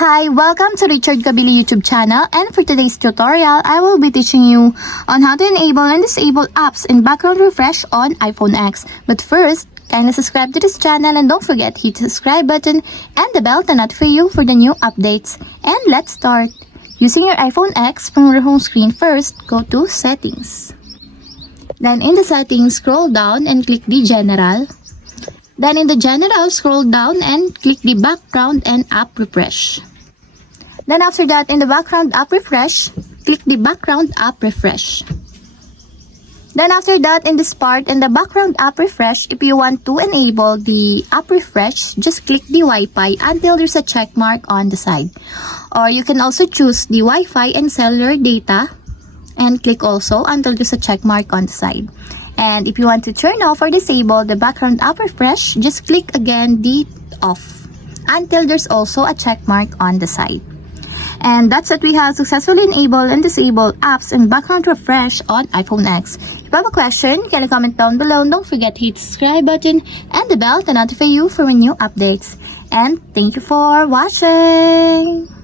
Hi, welcome to Richard Kabili YouTube channel, and for today's tutorial, I will be teaching you on how to enable and disable apps and background refresh on iPhone X. But first, kindly subscribe to this channel and don't forget hit the subscribe button and the bell to notify you for the new updates. And let's start. Using your iPhone X from your home screen, first go to Settings. Then in the Settings, scroll down and click the General. Then in the General, scroll down and click the Background and App Refresh. Then after that, in the Background App Refresh, click the Background App Refresh. Then after that, in this part, in the Background App Refresh, if you want to enable the App Refresh, just click the Wi-Fi until there's a check mark on the side. Or you can also choose the Wi-Fi and cellular data and click also until there's a check mark on the side. And if you want to turn off or disable the background app refresh, just click again the off until there's also a check mark on the side. And that's it, we have successfully enabled and disabled apps and background refresh on iPhone X. If you have a question, you can comment down below. Don't forget to hit the subscribe button and the bell to notify you for new updates. And thank you for watching.